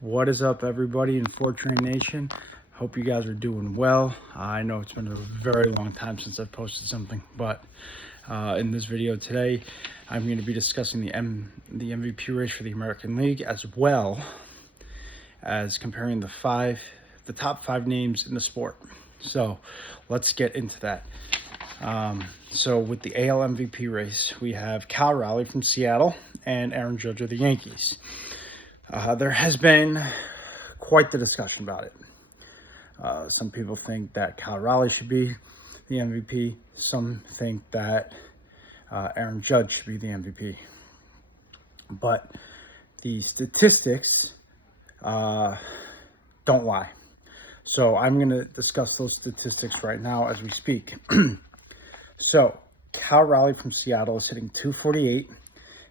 What is up, everybody in Fortran Nation? Hope you guys are doing well. I know it's been a very long time since I've posted something, but in this video today, I'm going to be discussing the MVP race for the American League, as well as comparing the top five names in the sport. So let's get into that. So with the AL MVP race, we have Cal Raleigh from Seattle and Aaron Judge of the Yankees. There has been quite the discussion about it. Some people think that Cal Raleigh should be the MVP. Some think that Aaron Judge should be the MVP. But the statistics don't lie. So I'm going to discuss those statistics right now as we speak. So Cal Raleigh from Seattle is hitting .248,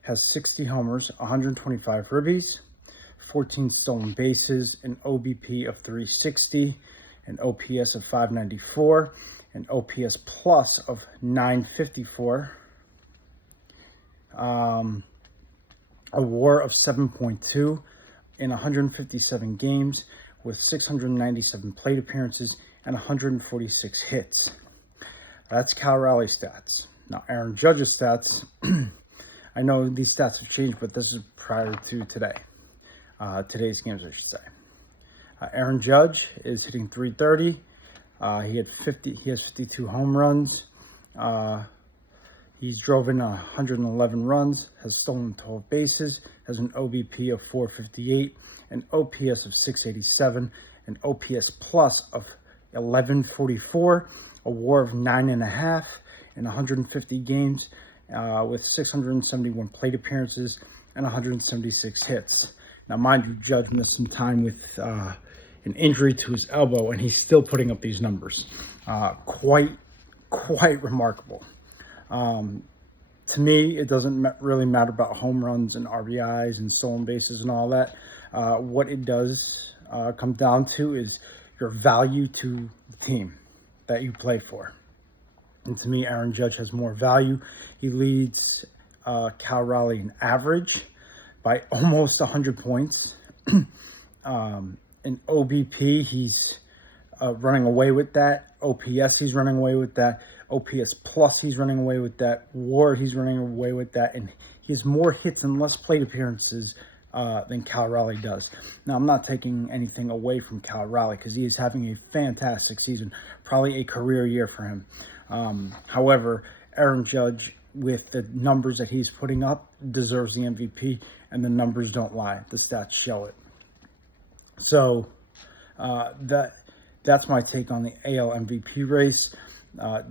has 60 homers, 125 ribbies, 14 stolen bases, an OBP of 360, an OPS of 594, an OPS plus of 954, a WAR of 7.2 in 157 games with 697 plate appearances and 146 hits. That's Cal Raleigh's stats. Now, Aaron Judge's stats, I know these stats have changed, but this is prior to today. Today's games, I should say. Aaron Judge is hitting .330. He has 52 home runs. He's drove in 111 runs, has stolen 12 bases, has an OBP of 458, an OPS of 687, an OPS plus of 1144, a WAR of 9.5 in 150 games, with 671 plate appearances and 176 hits. Now, mind you, Judge missed some time with an injury to his elbow, and he's still putting up these numbers. Quite remarkable. To me, it doesn't really matter about home runs and RBIs and stolen bases and all that. What it does come down to is your value to the team that you play for. And to me, Aaron Judge has more value. He leads Cal Raleigh in average by almost 100 points. In OBP, he's running away with that. OPS, he's running away with that. OPS plus, he's running away with that. WAR, he's running away with that. And he has more hits and less plate appearances than Cal Raleigh does. Now, I'm not taking anything away from Cal Raleigh because he is having a fantastic season, probably a career year for him. However, Aaron Judge, with the numbers that he's putting up, deserves the MVP, and the numbers don't lie. The stats show it. So that's my take on the AL MVP race.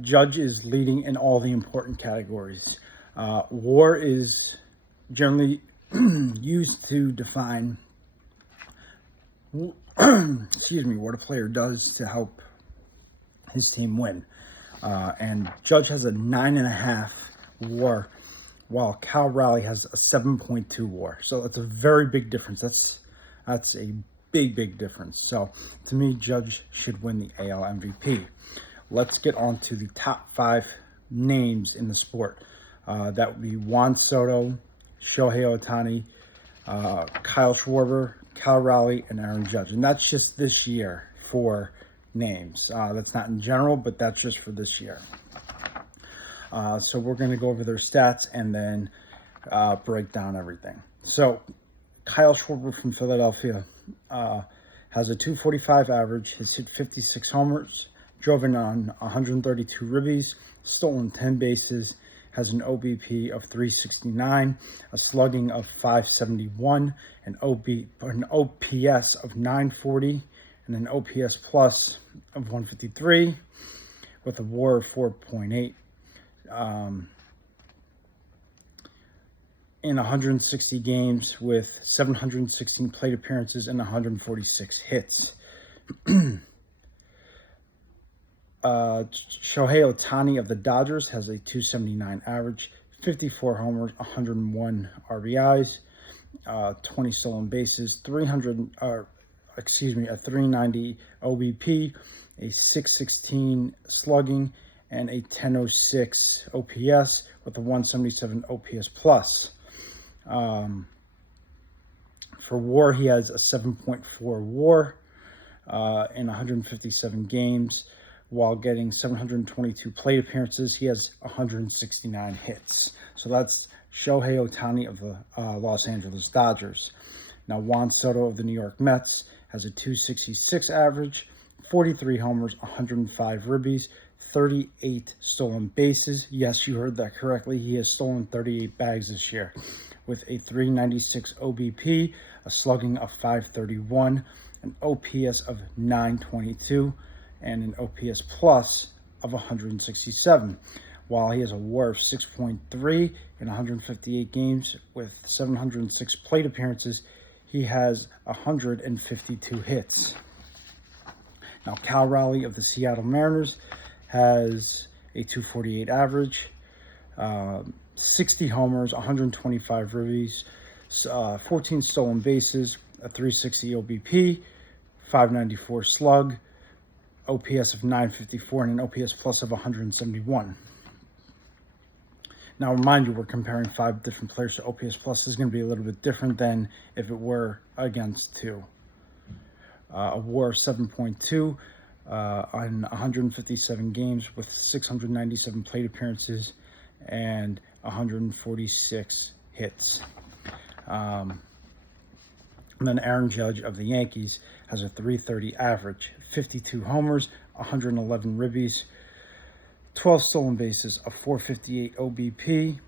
Judge is leading in all the important categories. WAR is generally used to define what a player does to help his team win. And Judge has a 9.5 WAR, while Cal Raleigh has a 7.2 WAR. So that's a very big difference. That's a big difference. So to me, Judge should win the AL MVP. Let's get on to the top five names in the sport. That would be Juan Soto, Shohei Ohtani, Kyle Schwarber, Cal Raleigh, and Aaron Judge. And that's just this year for names. That's not in general, but that's just for this year. So we're going to go over their stats and then break down everything. So Kyle Schwarber from Philadelphia has a .245 average, has hit 56 homers, drove in on 132 ribbies, stolen 10 bases, has an OBP of 369, a slugging of 571, an OPS of 940, and an OPS plus of 153, with a WAR of 4.8. In 160 games with 716 plate appearances and 146 hits. Shohei Ohtani of the Dodgers has a .279 average, 54 homers, 101 RBIs, 20 stolen bases, a 390 OBP, a 616 slugging, and a 1006 OPS with a 177 OPS plus. For WAR, he has a 7.4 WAR in 157 games, while getting 722 plate appearances. He has 169 hits. So that's Shohei Ohtani of the Los Angeles Dodgers. Now, Juan Soto of the New York Mets has a 266 average, 43 homers, 105 ribbies, 38 stolen bases. Yes, you heard that correctly. He has stolen 38 bags this year with a 396 OBP, a slugging of 531, an OPS of 922, and an OPS plus of 167, while he has a WAR of 6.3 in 158 games with 706 plate appearances. He has 152 hits. Now, Cal Raleigh of the Seattle Mariners has a 248 average, 60 homers, 125 ribbies, 14 stolen bases, a 360 OBP, 594 slug, OPS of 954, and an OPS plus of 171. Now, remind you, we're comparing 5 different players, so OPS plus is going to be a little bit different than if it were against 2. A WAR of 7.2 on 157 games with 697 plate appearances and 146 hits. And then Aaron Judge of the Yankees has a 330 average, 52 homers, 111 ribbies, 12 stolen bases, a 458 OBP,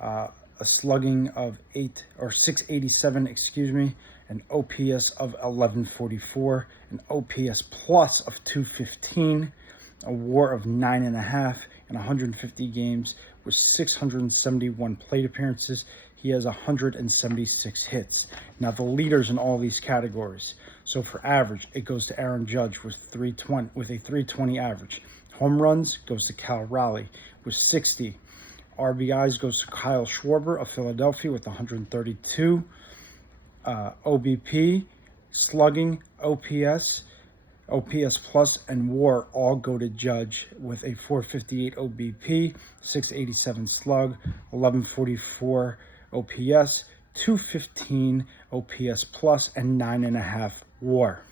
a slugging of 687, an OPS of 1144, an OPS plus of 215, a WAR of 9.5 in 150 games with 671 plate appearances. He has 176 hits. Now, the leaders in all these categories. So for average, it goes to Aaron Judge with a 320 average. Home runs goes to Cal Raleigh with 60. RBIs goes to Kyle Schwarber of Philadelphia with 132. OBP, slugging, OPS plus, and WAR all go to Judge with a 458 OBP, 687 slug, 1144 OPS, 215 OPS plus, and 9.5 WAR.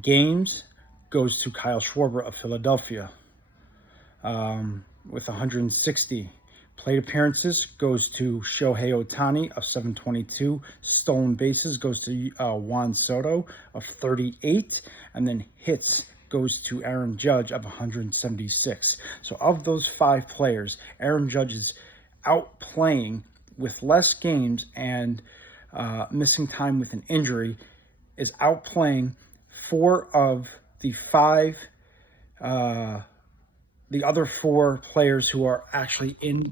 Games goes to Kyle Schwarber of Philadelphia with 160. Plate appearances goes to Shohei Ohtani of 722. Stolen bases goes to Juan Soto of 38. And then hits goes to Aaron Judge of 176. So of those 5 players, Aaron Judge is outplaying with less games and missing time with an injury, is outplaying 4 of the 5 the other 4 players who are actually in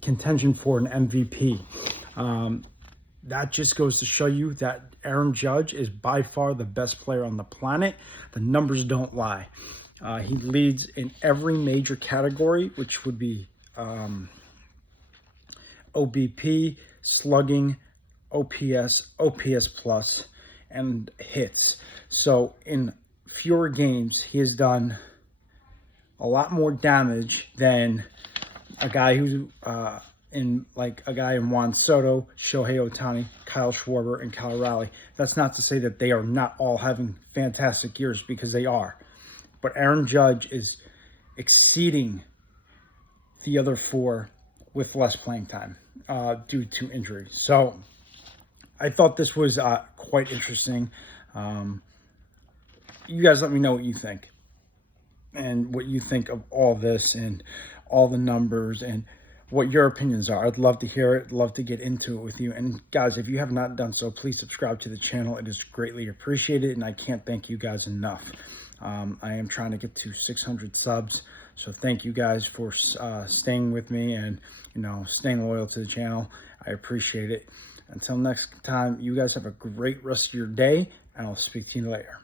contention for an MVP. That just goes to show you that Aaron Judge is by far the best player on the planet. The numbers don't lie. He leads in every major category, which would be OBP, slugging, OPS, OPS plus, and hits. So in fewer games, he has done a lot more damage than a guy who in Juan Soto, Shohei Ohtani, Kyle Schwarber, and Cal Raleigh. That's not to say that they are not all having fantastic years, because they are. But Aaron Judge is exceeding the other 4 with less playing time due to injury. So I thought this was quite interesting. You guys let me know what you think, and what you think of all this and all the numbers and what your opinions are. I'd love to hear it. I'd love to get into it with you. And guys, if you have not done so, please subscribe to the channel. It is greatly appreciated, and I can't thank you guys enough. I am trying to get to 600 subs, so thank you guys for staying with me and staying loyal to the channel. I appreciate it. Until next time, you guys have a great rest of your day, and I'll speak to you later.